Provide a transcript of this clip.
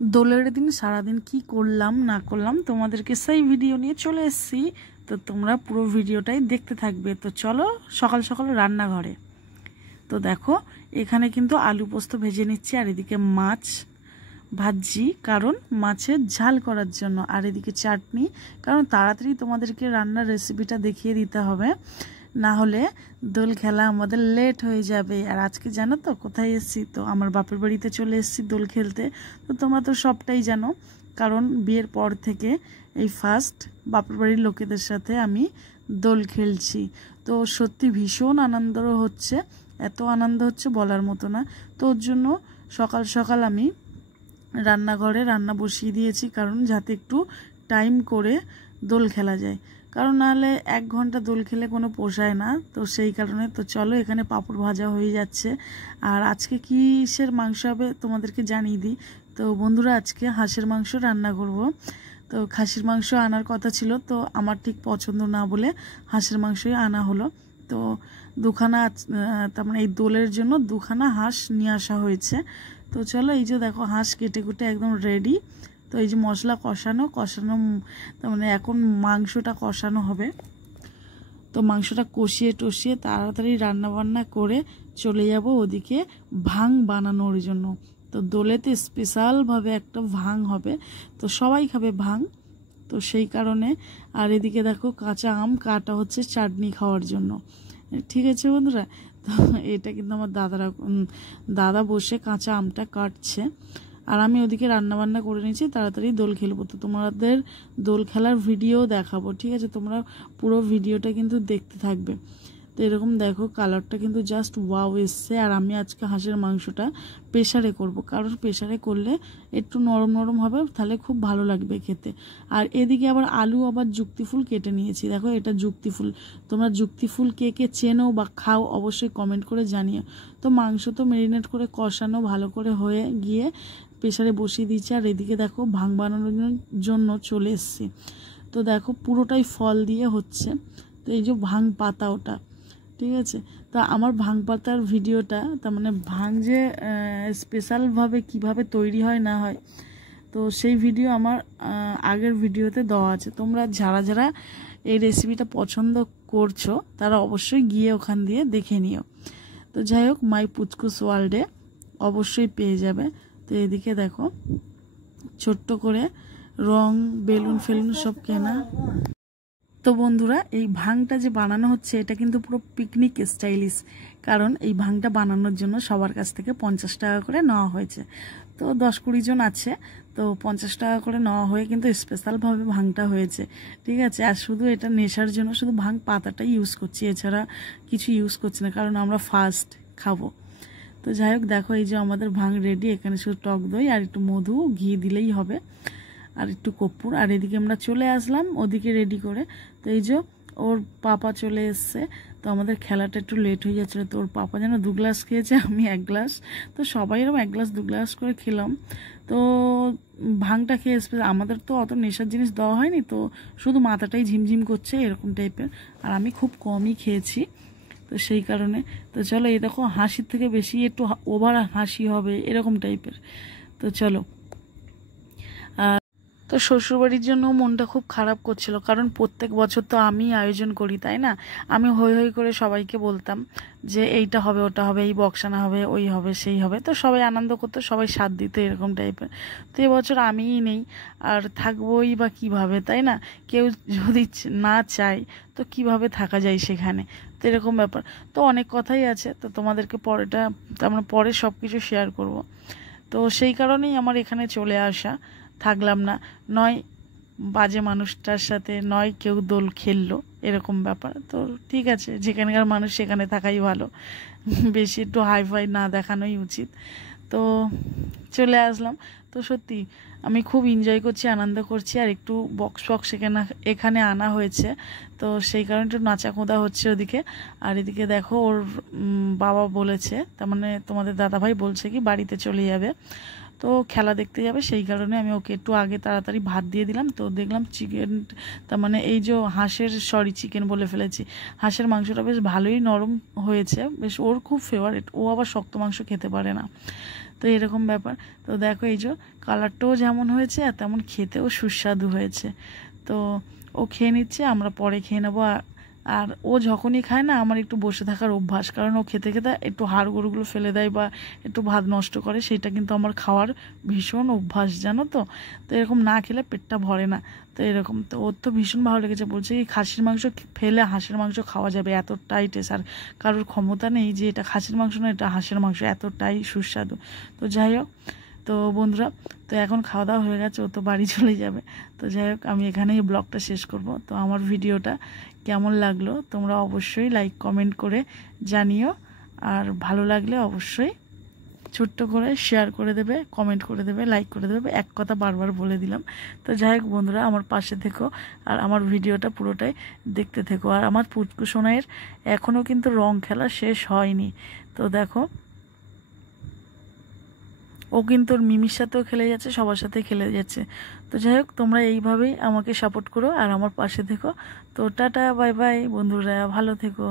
দোলের দিন সারাদিন কি করলাম না করলাম তোমাদেরকে সেই ভিডিও নিয়ে চলে এসেছি। তো তোমরা পুরো ভিডিওটাই দেখতে থাকবে। তো চলো সকাল সকাল রান্নাঘরে। তো দেখো এখানে কিন্তু আলু পোস্ত ভেজে নিচ্ছি, আর এদিকে মাছ ভাজি, কারণ মাছের ঝাল করার জন্য, আর এদিকে চাটনি, কারণ তাড়াতাড়ি তোমাদেরকে রান্নার রেসিপিটা দেখিয়ে দিতে হবে, না হলে দোল খেলা আমাদের লেট হয়ে যাবে। আর আজকে জানো তো কোথায় এসেছি? তো আমার বাপের বাড়িতে চলে এসেছি দোল খেলতে। তো তোমরা তো সবটাই জানো, কারণ বিয়ের পর থেকে এই ফার্স্ট বাপের বাড়ির লোকেদের সাথে আমি দোল খেলছি। তো সত্যি ভীষণ আনন্দ হচ্ছে, এত আনন্দ হচ্ছে বলার মতো না। তো ওর জন্য সকাল সকাল আমি রান্নাঘরে রান্না বসিয়ে দিয়েছি, কারণ যাতে একটু টাইম করে দোল খেলা যায়, কারণ নাহলে 1 ঘন্টা দোল খেলে কোনো পোষায় না। তো সেই কারণে তো চলো এখানে পাঁপড় ভাজা হয়ে যাচ্ছে। আর আজকে কিসের মাংস হবে তোমাদেরকে জানিয়ে দিই। তো বন্ধুরা, আজকে হাঁসের মাংস রান্না করব। তো খাসির মাংস আনার কথা ছিল, তো আমার ঠিক পছন্দ না বলে হাঁসের মাংসই আনা হলো। তো দুখানা, তার মানে এই দোলের জন্য 2খানা হাঁস নিয়ে আসা হয়েছে। তো চলো, এই যে দেখো হাঁস কেটে কুটে একদম রেডি। তো এই যে মশলা কষানো, তার মানে এখন মাংসটা কষানো হবে। তো মাংসটা কষিয়ে টষিয়ে তাড়াতাড়ি রান্নাবান্না করে চলে যাব ওদিকে ভাং বানানোর জন্য। তো দোলেতে স্পেশালভাবে একটা ভাং হবে, তো সবাই খাবে ভাং। তো সেই কারণে, আর এদিকে দেখো কাঁচা আম কাটা হচ্ছে চাটনি খাওয়ার জন্য। ঠিক আছে বন্ধুরা, তো এটা কিন্তু আমার দাদা বসে কাঁচা আমটা কাটছে, আর আমি ওদিকে রান্নাবান্না করে নিয়েছি, তাড়াতাড়ি দোল খেলবো। তো তোমাদের দোল খেলার ভিডিও দেখাবো, ঠিক আছে? তোমরা পুরো ভিডিওটা কিন্তু দেখতে থাকবে। তো এরকম দেখো কালারটা কিন্তু জাস্ট ওয়াও এসছে। আর আমি আজকে হাঁসের মাংসটা প্রেসারে করব, কারণ প্রেসারে করলে একটু নরম নরম হবে, তাহলে খুব ভালো লাগবে খেতে। আর এদিকে আবার আলু আবার যুক্তিফুল কেটে নিয়েছি। দেখো এটা যুক্তিফুল, তোমরা যুক্তিফুল কে কে চেনো বা খাও অবশ্যই কমেন্ট করে জানিও। তো মাংস তো ম্যারিনেট করে কষানো ভালো করে হয়ে গিয়ে প্রেসারে বসিয়ে দিয়েছি। আর এদিকে দেখো ভাং বানানোর জন্য চলে এসছি। তো দেখো পুরোটাই ফল দিয়ে হচ্ছে। তো এই যে ভাং পাতা, ওটা ঠিক আছে। তা আমার ভাং পাতার ভিডিওটা, তার মানে ভাং যে স্পেশালভাবে কিভাবে তৈরি হয় না হয়, তো সেই ভিডিও আমার আগের ভিডিওতে দেওয়া আছে। তোমরা যারা যারা এই রেসিপিটা পছন্দ করছো তারা অবশ্যই গিয়ে ওখান দিয়ে দেখে নিও। তো যাই হোক, মাই পুচকুস ওয়ার্ল্ডে অবশ্যই পেয়ে যাবে। তো এদিকে দেখো ছোট্ট করে রং বেলুন ফেলুন সব কেনা। তো বন্ধুরা, এই ভাংটা যে বানানো হচ্ছে এটা কিন্তু পুরো পিকনিক স্টাইলিশ, কারণ এই ভাংটা বানানোর জন্য সবার কাছ থেকে 50 টাকা করে নেওয়া হয়েছে। তো 10-20 জন আছে, তো 50 টাকা করে নেওয়া হয়ে কিন্তু স্পেশালভাবে ভাংটা হয়েছে, ঠিক আছে। আর শুধু এটা নেশার জন্য শুধু ভাং পাতাটাই ইউজ করছি, এছাড়া কিছু ইউজ করছি না, কারণ আমরা ফার্স্ট খাবো। তো যাই হোক দেখো, এই যে আমাদের ভাং রেডি। এখানে শুধু টক দই আর একটু মধু ঘি দিলেই হবে, আর একটু কর্পূর। আর এদিকে আমরা চলে আসলাম ওদিকে রেডি করে। তো এই যে ওর পাপা চলে এসছে। তো আমাদের খেলাটা একটু লেট হয়ে যাচ্ছিলো, তো ওর পাপা যেন 2 গ্লাস খেয়েছে, আমি 1 গ্লাস। তো সবাই এরকম 1 গ্লাস 2 গ্লাস করে খেলাম। তো ভাংটা খেয়ে আমাদের তো অত নেশার জিনিস দেওয়া হয়নি, তো শুধু মাথাটাই ঝিমঝিম করছে এরকম টাইপের, আর আমি খুব কমই খেয়েছি। তো সেই কারণে, তো চলো এই দেখো হাসির থেকে বেশি একটু ওভার হাসি হবে এরকম টাইপের। তো চলো, তো শ্বশুরবাড়ির জন্য মনটা খুব খারাপ করছিল, কারণ প্রত্যেক বছর তো আমি আয়োজন করি, তাই না? আমি হই হই করে সবাইকে বলতাম যে এইটা হবে, ওটা হবে, এই বক্সানা হবে, ওই হবে, সেই হবে। তো সবাই আনন্দ করতো, সবাই সাথ দিত এরকম টাইপের। তো এবছর আমিই নেই, আর থাকবোই বা কীভাবে, তাই না? কেউ যদি না চায় তো কিভাবে থাকা যায় সেখানে? তো এরকম ব্যাপার। তো অনেক কথাই আছে, তো তোমাদেরকে পরেটা, আমরা পরে সব কিছু শেয়ার করব। তো সেই কারণেই আমার এখানে চলে আসা, থাকলাম না, নয় বাজে মানুষটার সাথে, নয় কেউ দোল খেললো এরকম ব্যাপার। তো ঠিক আছে, যেখানকার মানুষ সেখানে থাকাই ভালো, বেশি একটু হাইফাই না দেখানোই উচিত। তো চলে আসলাম। তো সত্যি আমি খুব এনজয় করছি, আনন্দ করছি। আর একটু বক্স এখানে আনা হয়েছে, তো সেই কারণে একটু নাচা কোঁদা হচ্ছে ওদিকে। আর এদিকে দেখো ওর বাবা বলেছে, তার মানে তোমাদের দাদাভাই বলছে কি বাড়িতে চলে যাবে, তো খেলা দেখতে যাবে। সেই কারণে আমি ওকে একটু আগে তাড়াতাড়ি ভাত দিয়ে দিলাম। তো দেখলাম চিকেন, তার মানে এই যে চিকেন বলে ফেলেছি, হাঁসের মাংসটা বেশ ভালোই নরম হয়েছে, বেশ ওর খুব ফেভারিট। ও আবার শক্ত মাংস খেতে পারে না। তো তো এরকম ব্যাপার। তো দেখো এই যে কালারটাও যেমন হয়েছে আর তেমন খেতেও সুস্বাদু হয়েছে। তো ও খেয়ে নিচ্ছে, আমরা পরে খেয়ে নেবো। আর ও যখনই খায় না আমার একটু বসে থাকার অভ্যাস, কারণ ও খেতে খেতে একটু হাড়গোড়গুলো ফেলে দেয় বা একটু ভাত নষ্ট করে, সেটা কিন্তু আমার খাওয়ার ভীষণ অভ্যাস, জানো তো। তো এরকম না খেলে পেটটা ভরে না। তো এরকম, তো ওর তো ভীষণ ভালো লেগেছে, বলছে কি খাসির মাংস ফেলে হাঁসের মাংস খাওয়া যাবে, এতটাই টেস্ট। আর কারোর ক্ষমতা নেই যে এটা খাসির মাংস না এটা হাঁসের মাংস, এতটাই সুস্বাদু। তো যাই হোক, তো বন্ধুরা, তো এখন খাওয়া দাওয়া হয়ে গেছে, ও তো বাড়ি চলে যাবে। তো যাই হোক, আমি এখানেই ব্লগটা শেষ করব। তো আমার ভিডিওটা কেমন লাগলো তোমরা অবশ্যই লাইক কমেন্ট করে জানিও, আর ভালো লাগলে অবশ্যই ছোট্ট করে শেয়ার করে দেবে, কমেন্ট করে দেবে, লাইক করে দেবে, এক কথা বারবার বলে দিলাম। তো যাই হোক বন্ধুরা, আমার পাশে থেকো আর আমার ভিডিওটা পুরোটাই দেখতে থেকো। আর আমার পুচকু সোনাইয়ের এখনও কিন্তু রং খেলা শেষ হয়নি। তো দেখো, ও কিন্তু ওর মিমির সাথেও খেলে যাচ্ছে, সবার সাথে খেলে যাচ্ছে। তো যাই হোক, তোমরা এইভাবেই আমাকে সাপোর্ট করো আর আমার পাশে থেকো। তো টাটা, বাই বাই বন্ধুরা, ভালো থেকো।